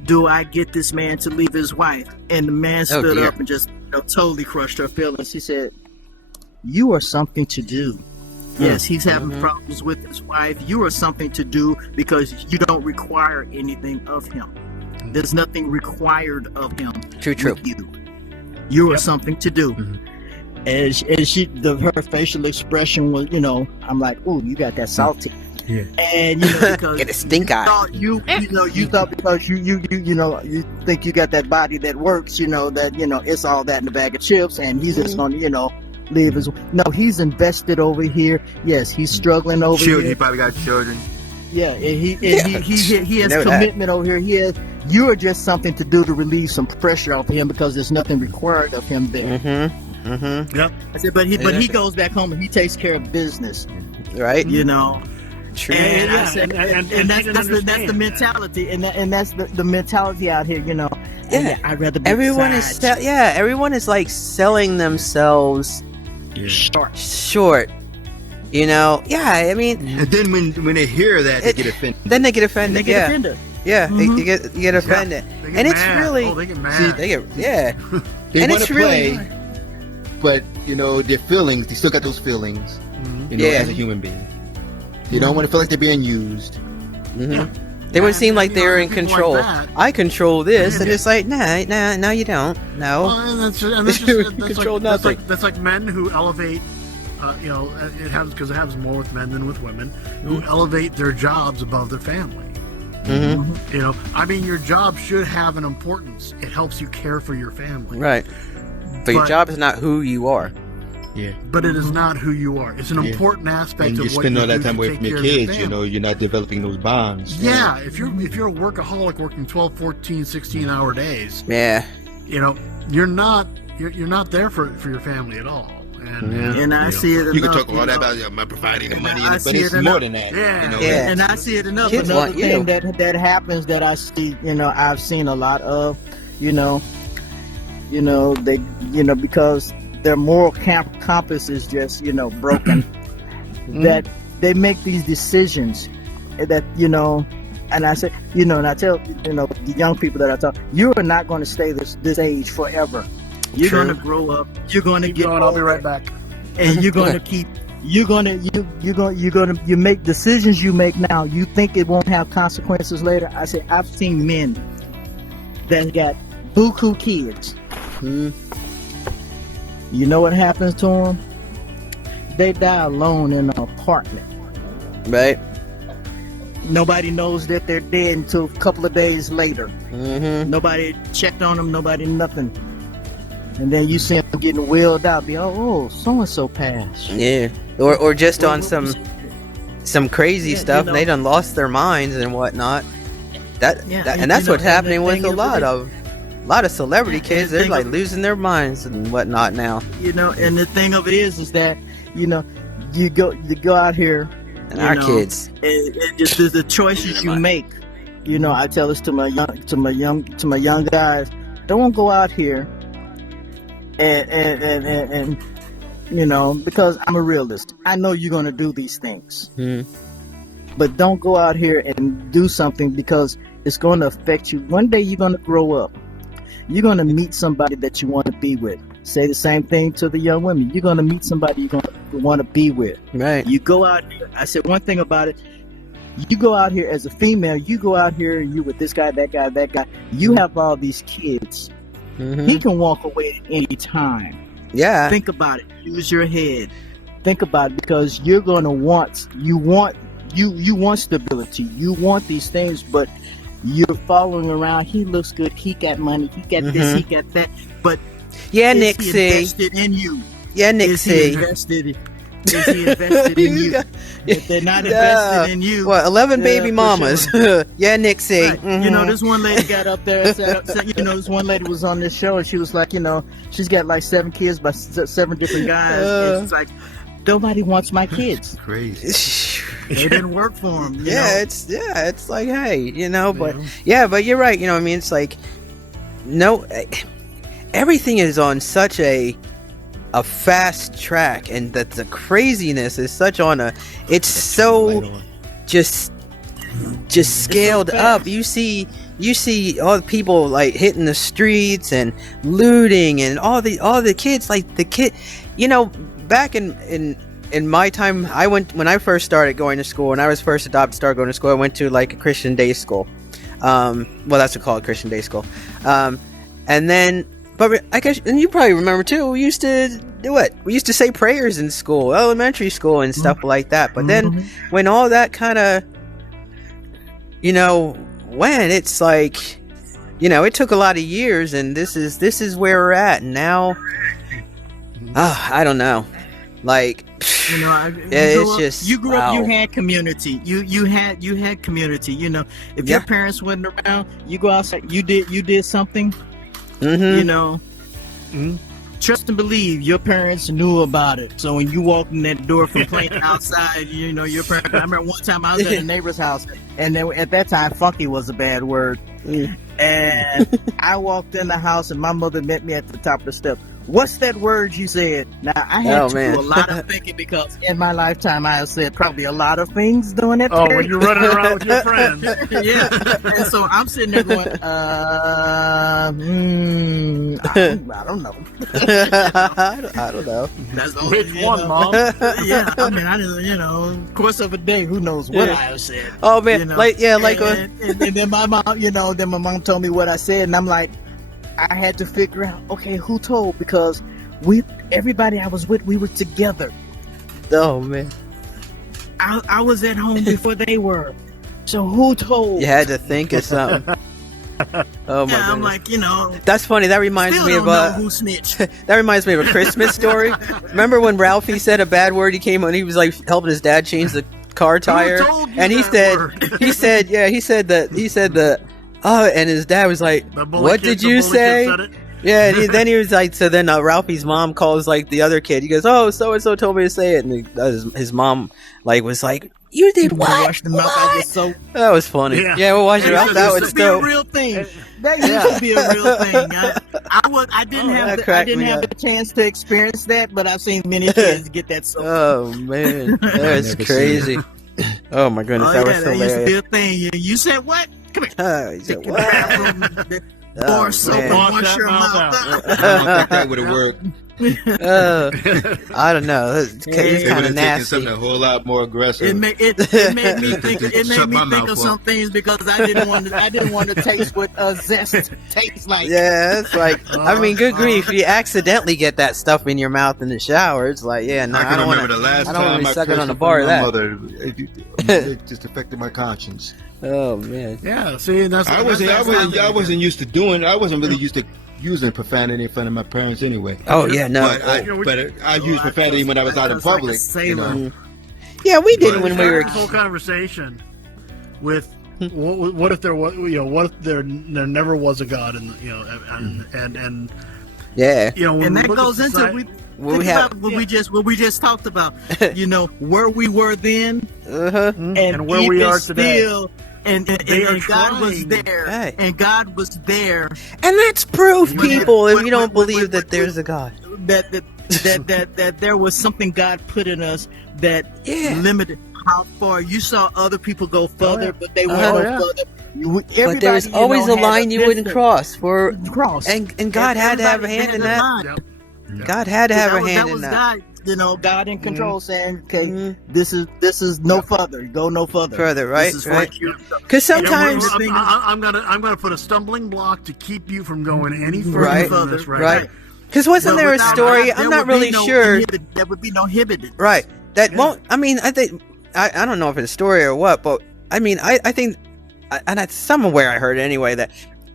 do I get this man to leave his wife? And the man stood up and just totally crushed her feelings. She said, you are something to do. Yes, he's having problems with his wife. You are something to do because you don't require anything of him. There's nothing required of him. True. You are something to do. And her facial expression was, I'm like, oh, you got that salty. Yeah. And because get a stink eye. You thought because you think you got that body that works, that it's all that in the bag of chips, and he's just gonna leave his. No, he's invested over here. Yes, he's struggling over here. He probably got children. Yeah, and he has commitment over here. He has. You are just something to do to relieve some pressure off of him because there's nothing required of him there. Yep. I said, but he goes back home and he takes care of business. Right. True. And that's the mentality, and that's the mentality out here. I'd rather be everyone is like selling themselves short. I mean, and then when they hear that, they get offended. Then they get offended. They get offended. Yeah, you get offended, and it's really they get mad. They and want it's to really, play, but their feelings, they still got those feelings. As a human being. You don't want to feel like they're being used. They would seem like they're in people control. like that. I control this, and it's like, nah, no, you don't. No. Well, and that's Control nothing. That's like men who elevate. It happens because it happens more with men than with women who elevate their jobs above their family. Your job should have an importance. It helps you care for your family. Right. But your job is not who you are. Yeah. But it is not who you are. It's an important aspect And of you what spend you all that do time to away take from your care of kids, family. you're not developing those bonds. Yeah, if you're a workaholic working 12, 14, 16-hour days, Yeah. you're not there for your family at all. And I see it enough. You can talk all that about my providing the money, I but see it's it more enough. than that. Yeah. And I see it enough. Kids Another want you. thing that happens that I see, I've seen a lot of, they, because their moral compass is just, broken. That they make these decisions that, and I say, and I tell, the young people that I talk, you are not going to stay this age forever. You're True. going to grow up. You're going to Keep get going, I'll be right back. and you're going to keep. You make decisions you make now. You think it won't have consequences later. I say I've seen men that got buku kids. You know what happens to them? They die alone in an apartment. Right. Nobody knows that they're dead until a couple of days later. Nobody checked on them. Nobody nothing. And then you see them getting wheeled out. Be so and so passed. Yeah. Or just on some crazy stuff. you know. They done lost their minds and whatnot. And that's what's happening with a lot of celebrity kids. They're like losing their minds and whatnot now. And the thing of it is that you go out here. And our kids. And just the choices you make. I tell this to my young guys. Don't go out here and because I'm a realist. I know you're going to do these things. But don't go out here and do something because it's going to affect you. One day you're going to grow up. You're going to meet somebody that you want to be with. Say the same thing to the young women. You're going to meet somebody you're going to want to be with. Right. You go out here. I said one thing about it. You go out here as a female. You go out here. You with this guy, that guy, that guy. You have all these kids. He can walk away at any time. Yeah. Think about it. Use your head. Think about it because you're going to want. You want stability. You want these things, but you're following around. He looks good. He got money. He got this. He got that. But yeah, is Nixie. he invested in you? Yeah, Is he Nixie. invested? Is he invested in you? If they're not invested in you, 11 baby for mamas. sure. Yeah, Nixie. Right. This one lady got up there and said, this one lady was on this show and she was like, she's got like 7 kids by 7 different guys. And she's like, nobody wants my kids. Crazy. They didn't work for them. It's like, hey, but you're right. It's like, no, everything is on such a fast track, and that the craziness is such on it's so just scaled up. You see all the people like hitting the streets and looting and all the kids, like the kid, back in my time, when I first started going to school, when I was first started going to school, I went to like a Christian day school. Well, that's what called Christian day school. And then, but I guess, and you probably remember too, we used to do what? We used to say prayers in school, elementary school and stuff like that. But then when all that kind of, went, it's like, it took a lot of years, and this is where we're at. And now, I don't know. Like, it's just, you grew up, wow. you had community. You had community. If your parents weren't around, you go outside. You did something. Trust and believe your parents knew about it. So when you walked in that door from playing outside, your parents. I remember one time I was at a neighbor's house, and then at that time, funky was a bad word. And I walked in the house, and my mother met me at the top of the steps. What's that word you said? Now, I had to man. do a lot of thinking because in my lifetime I have said probably a lot of things during that Oh, period. when you're running around with your friends. Yeah. And so I'm sitting there going, I don't know. I don't know. That's the only, Which one, Mom? Yeah, I mean, I didn't, course of a day, who knows what I have said. Oh man, and then my mom, then my mom told me what I said, and I'm like, I had to figure out, okay, who told? Because everybody I was with, we were together. Oh man, I was at home before they were. So who told? you had to think of something. Oh my Yeah, I'm goodness. like, That's funny. That reminds still me don't of know who snitched. that reminds me of a Christmas story. Remember when Ralphie said a bad word? He came and he was like helping his dad change the car tire, told you and he that said, word? he said that. Oh, and his dad was like, The bully "What kid- did the you bully kid say?" said it? Yeah, and then he was like, so then Ralphie's mom calls like the other kid. He goes, "Oh, so and so told me to say it," and his mom like was like, "You did what?" Wash the mouth out with soap. That was funny. Yeah. Yeah, we'll watch it It out. used That to was Be a dope. real thing. That used to be a real thing. I didn't cracked have me the up. chance to experience that, but I've seen many kids get that soap. Oh man, that's never crazy. Oh my goodness, that was that used to hilarious. be a thing. You said what? Come here. He said, Take the what? bathroom, Oh, pour soap man. and Wash wash that your mouth mouth. I don't think that would have worked. I don't know. It's Yeah, kind It of would have taken nasty. something a whole lot more aggressive. It made me think. It Shut made my me think mouth of up. some things because I didn't want to taste what zest tastes like. Yeah, it's like, I mean, good grief. You accidentally get that stuff in your mouth in the shower. It's like, yeah, no, I I can don't want remember the last I don't wanna time be I sucking cursed on the in bar front of of my mother. It just affected my conscience. Oh man. Yeah, see, that's I wasn't used to doing. I wasn't really used to using profanity in front of my parents anyway. Oh yeah, no. But I used profanity when I was out in public. You know. Yeah, we did But when we were. this whole conversation with what if there was, what if there never was a God, and and Yeah. when And we that look at goes into society- think about what we just talked about. Where we were then, and where we are today. Still, and God was there, Hey. and God was there. And that's proof, What- people, if what- you don't what- believe what- that what- there's a God. That there was something God put in us that Yeah. limited how far. You saw other people go further, yeah. but they went Oh, no yeah. further. But there's always a line you wouldn't cross for, cross. and God had to have a hand in that. Yep. God had to have a hand that in was that. God, God in control, saying, "Okay, Mhm. this is no further. Go no further. Further, right? This is Right. what you." Because Yeah, sometimes, I'm gonna put a stumbling block to keep you from going any further Right. than this right, right? now. Because wasn't there a Without story? God, I'm there not would be really no sure. There would be no inhibited. Right. That Yeah. won't. I mean, I think I don't know if it's a story or what, but I mean, I think, and it's somewhere I heard anyway that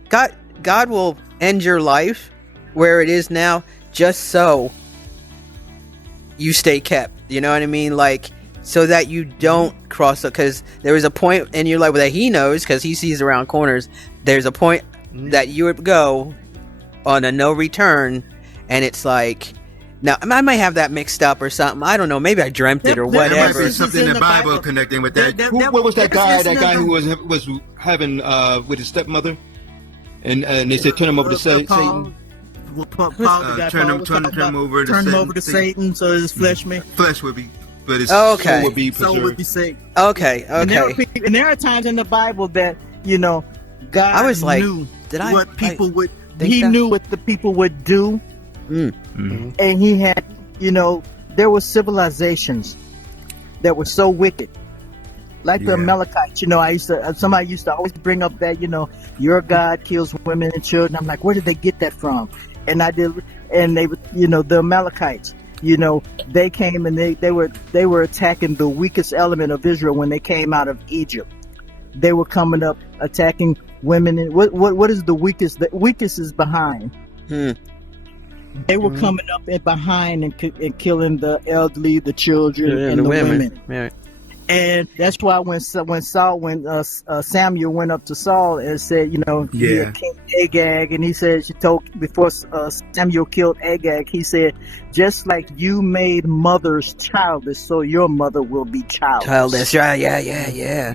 God will end your life where it is now just so you stay kept. You know what I mean? Like, so that you don't cross it. Because there was a point in your life that He knows, because He sees around corners. There's a point that you would go on a no return, and it's like. Now, I might have that mixed up or something. I don't know. Maybe I dreamt it or There might There might whatever. be something in the Bible connecting with that. What was that guy? That guy who was having with his stepmother, and they said turn him over to Satan. Turn him over to Satan, so his flesh may. Flesh would be, but his Okay. soul would be So would preserved. be Satan. Okay. And there are times in the Bible that God I was like, knew did I what people would. think He that? knew what the people would do, Mhm. and He had, there were civilizations that were so wicked, like the Yeah. Amalekites. Somebody used to always bring up that your God kills women and children. I'm like, where did they get that from? And they would, the Amalekites. They came and they were attacking the weakest element of Israel when they came out of Egypt. They were coming up attacking women. And what is the weakest? The weakest is behind. They were coming up and behind and killing the elderly, the children, and the women. Yeah. And that's why when Samuel went up to Saul and said, he had King Agag, and he said, before Samuel killed Agag, he said, just like you made mothers childless, so your mother will be childless. Right? Yeah.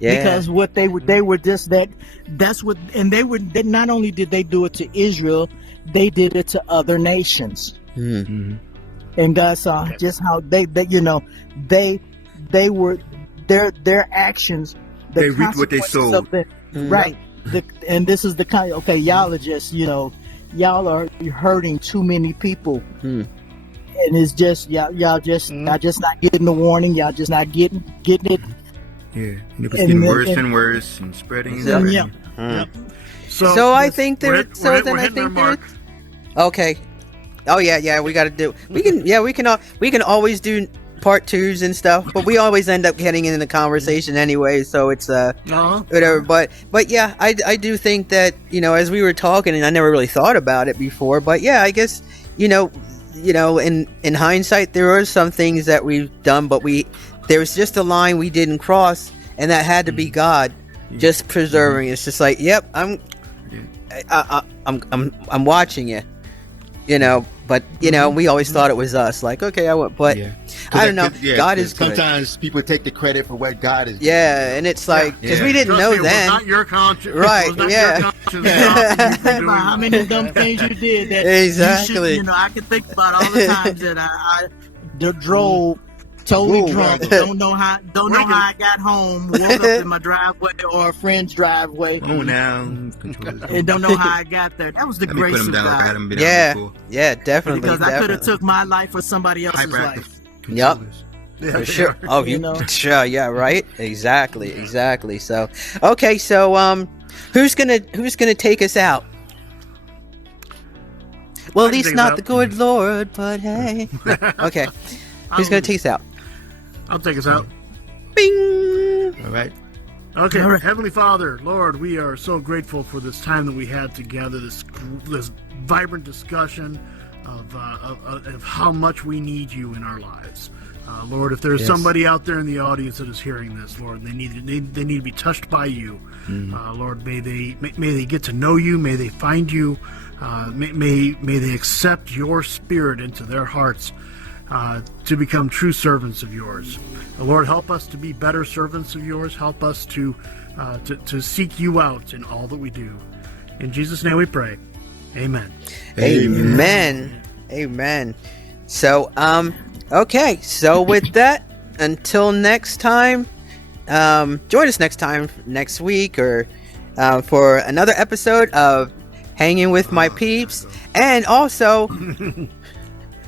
Because what they were just that's what, and they not only did they do it to Israel, they did it to other nations. Mm. And God saw just how they were their actions. They reaped what they sowed. Right. And this is the kind. Okay, y'all are just y'all are hurting too many people. And it's just y'all just not getting the warning. Y'all just not getting it. Yeah, and it was getting worse and worse and spreading. So I think there. So then I think there. Okay. Oh yeah. We got to do. We can always do part 2s and stuff, but we always end up getting into the conversation anyway. So it's whatever. But yeah, I do think that as we were talking, and I never really thought about it before, but yeah, I guess in hindsight, there are some things that we've done, but there was just a line we didn't cross, and that had to be God just preserving. It's just like, yep, I'm watching you, but we always thought it was us. Like, okay, I don't know. God is good. Sometimes people take the credit for what God is doing. Yeah, and it's like, because we didn't know then. It was not your conscience. Right, yeah. Think about how many dumb things you did. That exactly. You should, I can think about all the times that I drove totally drunk. Don't know how I got home. Woke up in my driveway or a friend's driveway. Oh, now. And don't know how I got there. That was the grace of God. Yeah, definitely. Because I could have took my life for somebody else's life. Yep. For sure. Oh, sure. Yeah. Right. Exactly. So, okay. So, who's gonna take us out? Well, at least not the good Lord, but hey. Okay. Who's gonna take us out? I'll take us out. Bing. All right. Okay, Heavenly Father, Lord, we are so grateful for this time that we had together, this vibrant discussion of how much we need you in our lives. Lord, if there's somebody out there in the audience that is hearing this, Lord, they need to be touched by you. Lord, may they get to know you, may they find you, may they accept your spirit into their hearts. To become true servants of yours. Lord, help us to be better servants of yours. Help us to seek you out in all that we do. In Jesus' name we pray. Amen. Amen. So, okay. So with that, until next time, join us next week, or for another episode of Hanging with My Peeps, and also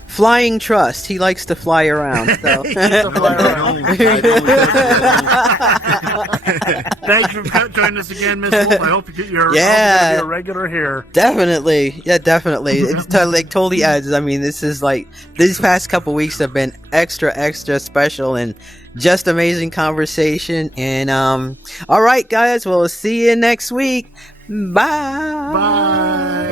Flying Trust. He likes to fly around. So. Thanks for joining us again, Miss Wolf. I hope you get your be a regular here. Definitely. Yeah, definitely. It's totally adds. I mean, this is like, these past couple weeks have been extra special and just amazing conversation. And all right, guys, we'll see you next week. Bye.